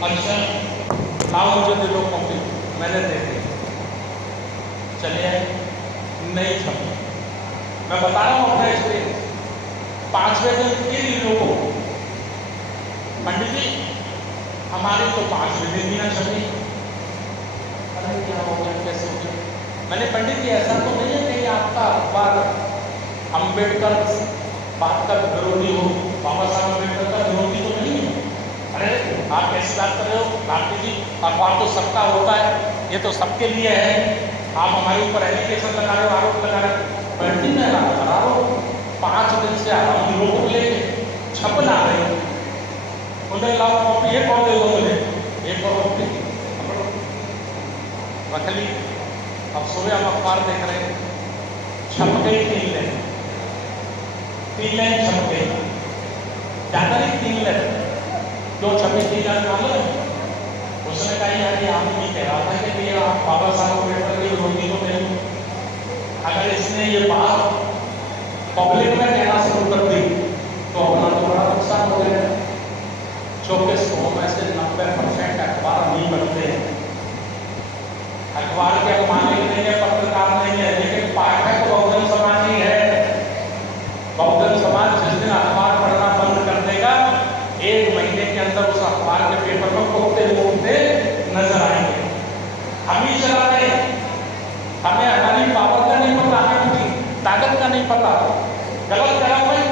अच्छा लाओ मुझे दे दो कॉपी, मैंने दे दी, चले आए, नहीं छपी। मैं बता रहा हूँ अपना एक्सपीरियंस। 5वें दिन फिर इन लोगों को, पंडित जी हमारी तो 5वें दिन भी ना छपी। अरे क्या हो गया, कैसे हो गया? मैंने पंडित जी ऐसा तो नहीं है कि आपका अखबार अम्बेडकर बात का विरोधी हो, बाबा साहब अम्बेडकर का विरोधी तो नहीं है? अरे आप कैसी बात कर रहे हो भारती जी, अखबार तो सबका होता है, ये तो सबके लिए है, आप हमारे ऊपर एलिगेशन लगा रहे हो, आरोप लगा रहे हो। पंडित मैं लगा रहा हूँ 5 दिन से हम लोग लेके छप ना रहे, उन्हें लाओ कॉपी, एक और दे दो मुझे, एक और कॉपी रख ली। अब सुबह हम अखबार देख रहे हैं, छप गई 3 लाइन, 3 लाइन छप गई, ज्यादा नहीं 3 लाइन। जो छपी 3 लाइन मालूम है? उसने कहा यार ये आप नहीं कह रहा था कि ये आप बाबा साहब अम्बेडकर के विरोधी तो नहीं, अगर इसने ये बात पब्लिक में कहना शुरू कर दी तो अपना तो बड़ा नुकसान हो गया। चूंकि 100 में से 90% अखबार नहीं पढ़ते हैं, अखबार के मालिक नहीं है, पत्रकार नहीं है, लेकिन पाठक बहुजन समाज ही है। बहुजन समाज जिस दिन अखबार पढ़ना बंद कर देगा, 1 महीने के अंदर उस अखबार के पेपर में कोकते मूकते नजर आएंगे। हम ही चला रहे हैं, हमें हमारी पावर का नहीं पता, हमें अपनी ताकत का नहीं पता। गलत करा भाई,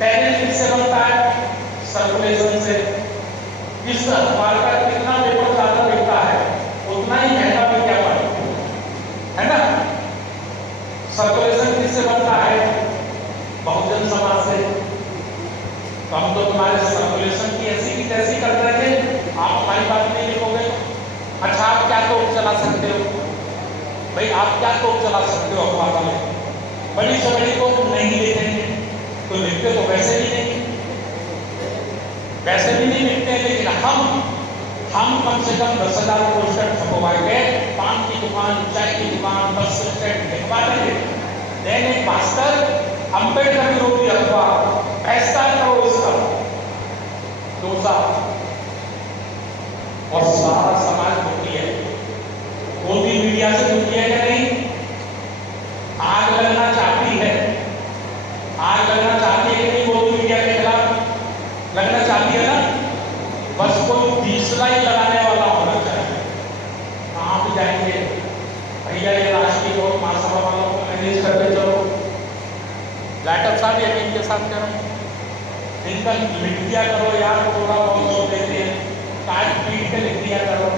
टैरिफ किससे बनता है? सर्कुलेशन से। इस अखबार का कितना पेपर ज्यादा बिकता है उतना ही महंगा विज्ञापन, है ना? सर्कुलेशन किससे बनता है? बहुजन समाज से। तो हम तो तुम्हारे सर्कुलेशन की ऐसी की तैसी कर रहे थे, आप हमारी बात नहीं लिखोगे। अच्छा आप क्या तो चला सकते हो भाई, आप क्या तो चला सकते हो अखबार वाले? बड़ी से बड़ी को नहीं लिखेंगे, तो लिखते तो वैसे भी नहीं, वैसे भी नहीं लिखते। लेकिन हम कम से कम 10,000 पोस्टर छपवा के पान की दुकान, चाय की दुकान, बस स्टैंड लिखवा देंगे। दैनिक भास्कर अम्बेडकर विरोधी अखबार, फैसला करो इसका 2 साल, और सारा समाज दुखी है। मोदी मीडिया से दुखी है कि नहीं? आग लगना चाहती है, आग लगना चाहती है कि नहीं? मोदी मीडिया के खिलाफ लगना चाहती है ना? बस कोई 20 लाइन लगाने वाला होना चाहिए। कहाँ भी जाएंगे भैया, ये राष्ट्रीय और महासभा वालों को मैनेज करते चलो। जाटव साहब यकीन के साथ करो, इनका लिख दिया करो यार, थोड़ा बहुत देते हैं, काट पीट के लिख दिया करो।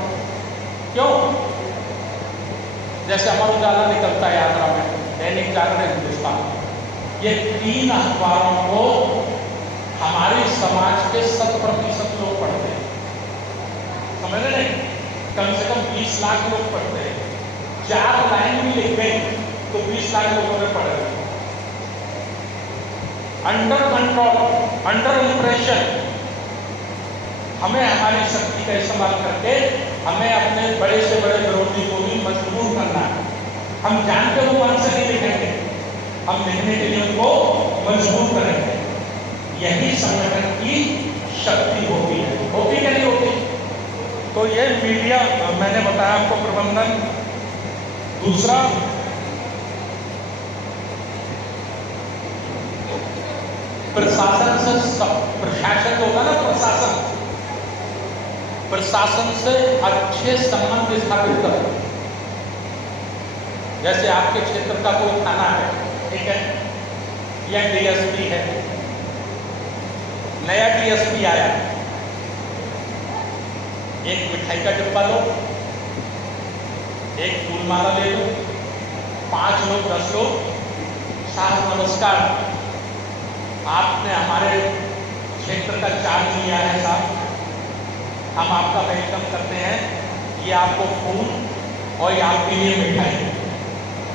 क्यों? जैसे अमर उजाला निकलता है यात्रा में, दैनिक जागरण, हिंदुस्तान, ये 3 अखबारों को हमारे समाज के 100% लोग पढ़ते हैं, समझ रहे नहीं? कम से कम 20 लाख लोग पढ़ते हैं। 4 लाइन भी लिख गए तो 20 लाख लोगों ने पढ़ रहे। अंडर कंट्रोल, अंडर इंप्रेशन, हमें हमारी शक्ति का इस्तेमाल करके हमें अपने बड़े से बड़े विरोधी को भी मजबूर करना है। हम जानते हुए मन से नहीं लिखेंगे, हम लिखने के लिए उनको मजबूर करेंगे। यही संगठन की शक्ति होती है, होती क्या नहीं होती? तो ये मीडिया मैंने बताया आपको प्रबंधन। दूसरा, प्रशासन से, प्रशासन होगा ना, प्रशासन से अच्छे संबंध स्थापित करो। जैसे आपके क्षेत्र का कोई थाना है, ठीक है, या डीएसपी है, नया डीएसपी आया, एक मिठाई का डिब्बा लो, एक फूल माला ले लो, 5 लोग 10 लोग, साहब नमस्कार, आपने हमारे क्षेत्र का चार्ज लिया है साहब, हम आपका वेलकम करते हैं, ये आपको फूल और ये आपके लिए मिठाई,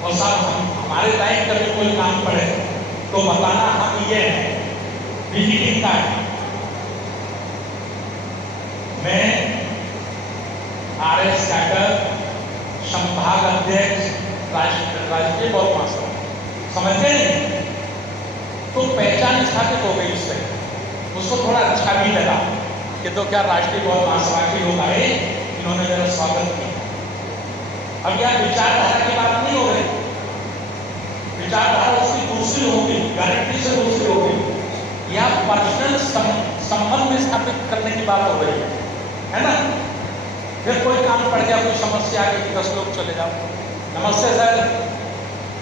और साहब हमारे लायक कभी कोई काम पड़े तो बताना, हम ये हैं विजिटिंग कार्ड। मैं RS कैडर, संभाग अध्यक्ष, राष्ट्रीय बहुत महासभा, समझते हैं? तो पहचान स्थापित हो गई उससे, उसको थोड़ा अच्छा भी लगा। कि तो क्या राष्ट्रीय बहुत महासभा के लोग आए, इन्होंने मेरा स्वागत किया। अब यहाँ विचारधारा की बात नहीं हो रही, विचारधारा उसकी दूसरी होगी, गारंटी से दूसरी होगी। यहाँ पर्सनल संबंध स्थापित करने की बात हो रही है ना। फिर कोई काम पड़ गया, कोई समस्या आ गई, 10 लोग चले जाओ, नमस्ते सर,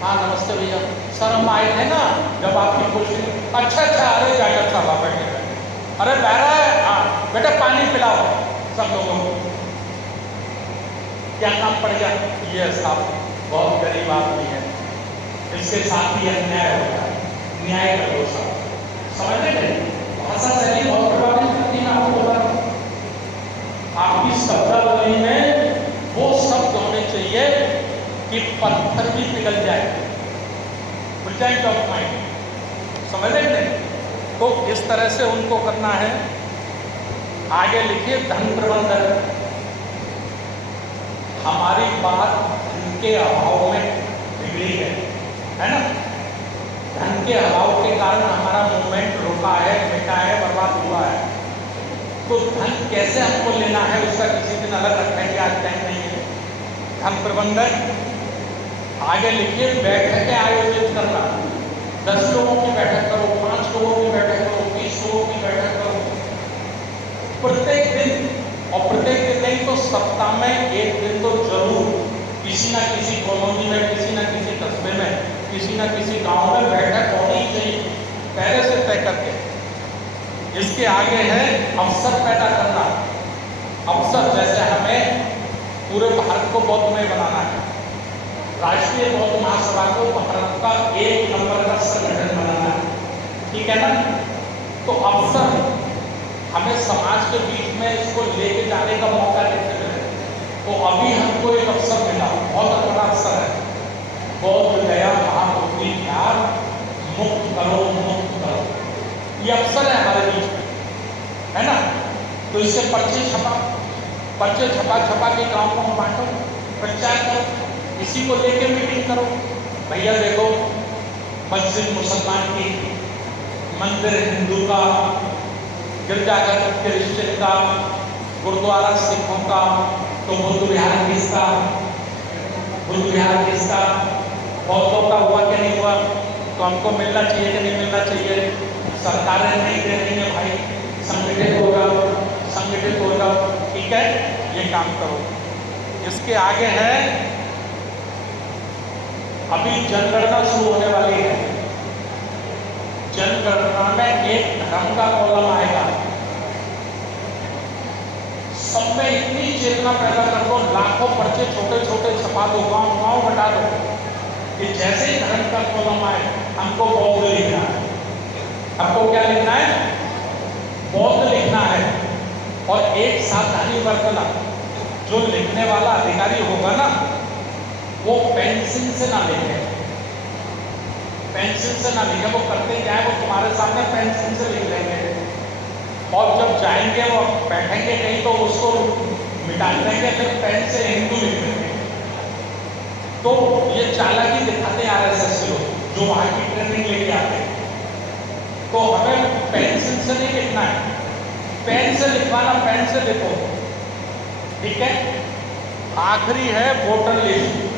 हाँ नमस्ते भैया, सर हम आए थे ना जब आपकी कुर्सी, अच्छा अच्छा, अरे डॉक्टर साहब आप बैठे, अरे बहरा है, हाँ बेटा पानी पिलाओ सब लोगों को। क्या काम पड़ गया, ये साहब बहुत गरीब आदमी है, इसके साथ ही अन्याय होता है, न्याय कर दो साहब। समझ रहे, भाषा शैली बहुत प्रभावित करती है। आपको बता रहा हूं, आपकी शब्दावली में वो शब्द होने चाहिए कि पत्थर भी पिघल जाए, ब्रिलियंट ऑफ माइंड, समझ रहे नहीं। तो इस तरह से उनको करना है। आगे लिखिए धन प्रबंधन। हमारी बात धन के अभाव में बिगड़ी है ना। धन के अभाव के कारण हमारा मूवमेंट रुका है, मिटा है, बर्बाद हुआ है। तो धन कैसे हमको लेना है उसका किसी दिन अलग रखेंगे, आज टाइम नहीं है। धन प्रबंधन। आगे लिखिए बैठकें आयोजित करना। 10 लोगों की बैठक करो, 5 लोगों की बैठक करो, 20 लोगों की बैठक करो प्रत्येक दिन, और प्रत्येक दिन नहीं तो सप्ताह में एक दिन तो जरूर किसी ना किसी कॉलोनी में, किसी ना किसी कस्बे में, किसी ना किसी गांव में बैठक होनी चाहिए, पहले से तय करके। इसके आगे है अवसर पैदा करना। अवसर जैसे हमें पूरे भारत को बौद्धमय बनाना है, राष्ट्रीय बौद्ध महासभा को भारत का 1 नंबर का संगठन बनाना है, ठीक है ना। तो अवसर हमें समाज के बीच में इसको लेके जाने का मौका देते हैं। तो अभी हमको एक अवसर मिला, बहुत बड़ा अवसर है, बौद्ध गया महाबोधि ज्ञान मुक्त करो, मुक्त करो, ये अवसर है हमारे बीच में, है ना। तो इससे पर्चे छपा के गाँव को बांटो, प्रचार करो, इसी को लेके मीटिंग करो। भैया देखो, मस्जिद मुसलमान की, मंदिर हिंदू का, गिरजाघर क्रिश्चियन का, गुरुद्वारा सिखों का, तो बुद्ध विहार किसका, बुद्ध विहार किसका, बौद्धों का हुआ कि नहीं हुआ, तो हमको मिलना चाहिए कि नहीं मिलना चाहिए। सरकारें नहीं दे रही है भाई, संगठित होगा, ठीक है, ये काम करो। इसके आगे है अभी जनगणना शुरू होने वाली है। जनगणना में एक धर्म का कॉलम आएगा। सब में इतनी चेतना पैदा कर दो, लाखों पर्चे छोटे छोटे छपा दो, गांव बटा दो कि जैसे ही धर्म का कॉलम आए हमको बौद्ध लिखना है। हमको क्या लिखना है? बौद्ध लिखना है। और एक सावधानी बरतना, जो लिखने वाला अधिकारी होगा ना, वो पेंसिल से ना लिखे, पेंसिल से ना लिखे। वो करते क्या है, वो तुम्हारे सामने पेंसिल से लिख लेंगे, और जब जाएंगे वो बैठेंगे कहीं तो उसको मिटा देंगे, फिर पेन से हिंदू लिख देंगे। तो ये चालाकी दिखाते हैं आरएसएस के लोग, जो वहाँ की ट्रेनिंग लेके आते हैं। तो हमें पेंसिल से नहीं लिखना है, पेन से लिखवाना, पेन से लिखो, ठीक है। आखिरी है वोटर लिस्ट।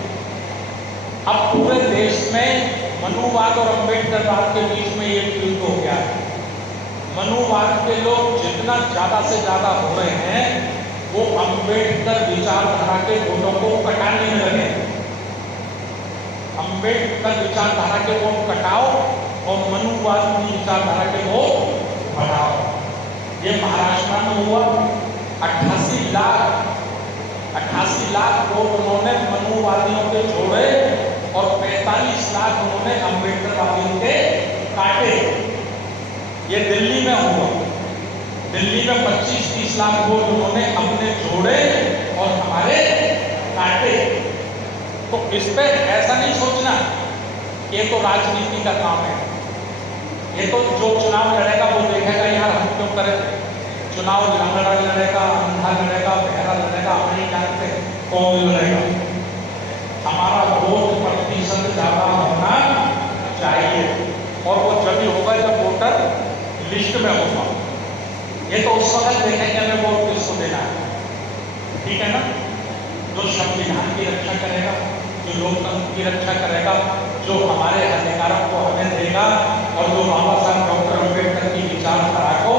अब पूरे देश में मनुवाद और अम्बेडकरवाद के बीच में ये युद्ध हो गया है। मनुवाद के लोग जितना ज्यादा से ज्यादा हो रहे हैं, वो अम्बेडकर विचारधारा के वोटों को कटाने में लगे। अम्बेडकर विचारधारा के वोट कटाओ और मनुवाद की विचारधारा के वोट बढ़ाओ। ये महाराष्ट्र में हुआ। 88 लाख वोट उन्होंने मनुवादियों के जोड़े और 45 लाख उन्होंने अम्बेडकरवादियों के काटे। ये दिल्ली में हुआ। दिल्ली में 25-30 लाख वोट उन्होंने अपने जोड़े और हमारे काटे। तो इस पे ऐसा नहीं सोचना ये तो राजनीति का काम है, ये तो जो चुनाव लड़ेगा वो देखेगा यार हम क्यों करें। चुनाव लंगड़ा लड़ेगा, अंधा लड़ेगा, बहरा लड़ेगा, हम नहीं जानते कौन लड़ेगा। हमारा वोट प्रतिशत ज्यादा होना चाहिए, और वो जब भी होगा जब वोटर लिस्ट में होगा। ये तो उस वक्त देखेंगे हमें वोट किसको देना है, ठीक है ना। जो संविधान की रक्षा करेगा, जो लोकतंत्र की रक्षा करेगा, जो हमारे अधिकारों को हमें देगा और जो बाबा साहब डॉक्टर अम्बेडकर की विचारधारा को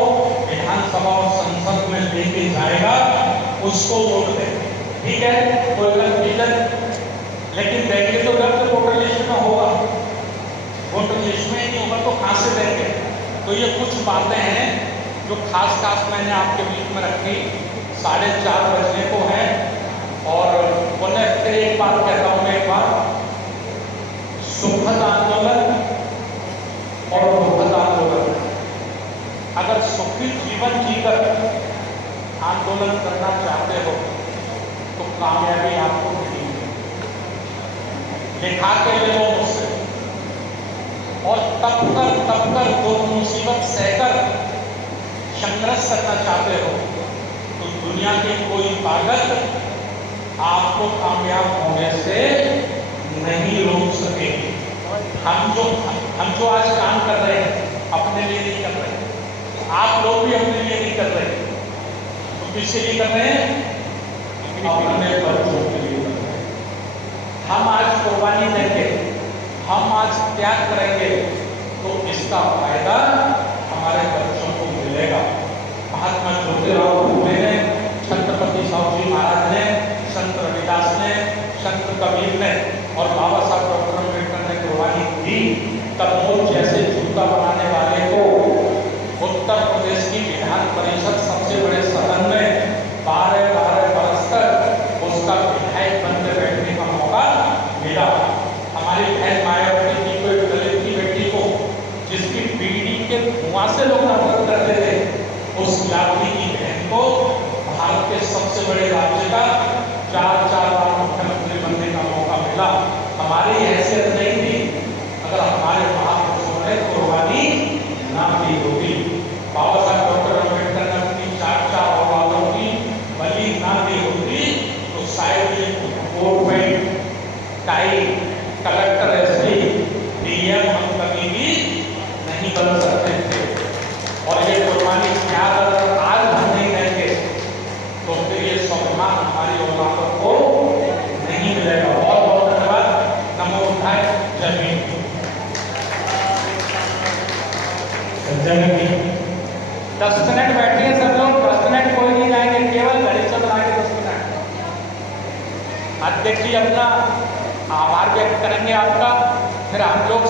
विधानसभा और संसद में लेके जाएगा, उसको वोट देंगे, ठीक है। कोई कंफ्यूजन, लेकिन देंगे तो जब वोटर लिस्ट में होगा, वोटर लिस्ट में नहीं होगा तो कहां से देंगे। तो ये कुछ बातें हैं जो खास मैंने आपके बीच में रखी। 4:30 बजने को है और पुनः फिर एक बात कहता हूं मैं, एक बार सुखद आंदोलन और दुखद आंदोलन, अगर सुखी जीवन जीकर आंदोलन करना चाहते हो तो कामयाबी आपको मिलेगी, लिखा के ले लो मुझसे। और तब कर दो मुसीबत सहकर संघर्ष करना चाहते हो तो दुनिया के कोई ताकत आपको कामयाब होने से नहीं रोक सकेगी। हम जो आज काम कर रहे हैं अपने लिए नहीं कर रहे, आप लोग भी अपने लिए नहीं कर रहे, तो किसके लिए कर रहे हैं? अपने बच्चों के लिए कर रहे हैं। हम आज कुर्बानी देंगे, हम आज त्याग करेंगे तो इसका फायदा हमारे बच्चों को मिलेगा। महात्मा ज्योतिराव फुले ने, छत्रपति साहू जी महाराज ने, संत रविदास ने, संत कबीर ने और बाबा साहब डॉक्टर अम्बेडकर ने कुर्बानी दी। तब जैसे जूता बनाने वाले को उत्तर प्रदेश की विधान परिषद सबसे बड़े सदन में 12 बरस तक उसका विधायक बनकर बैठने का मौका मिला। हमारी बहन मायावती जी को, एक दलित की बेटी को, जिसकी बीड़ी के धुआं से लोग नफरत करते थे, उस लाडली की बहन को भारत के सबसे बड़े राज्य का 4 बार मुख्यमंत्री बनने का मौका मिला। हमारी हैसियत नहीं थी अगर हमारे महापुरुषों ने कुर्बानी ना दी होगी। बाबा साहब डॉक्टर अम्बेडकर ने अपनी 4 औलादों की बलि ना दी होती तो शायद ये government, tie, collector, SP, DM हम कभी भी नहीं बन सकते थे। और ये कुर्बानी अगर आज हम नहीं देंगे तो फिर ये सम्मान हमारी औलादों को नहीं मिलेगा। बहुत बहुत धन्यवाद। नमो बुद्धाय। जय हिंद। 10 मिनट बैठिए सब लोग, 10 मिनट कोई नहीं जाएंगे, केवल घड़ी चल रहा है 10 मिनट। अध्यक्ष जी अपना आभार व्यक्त करेंगे आपका, फिर हम लोग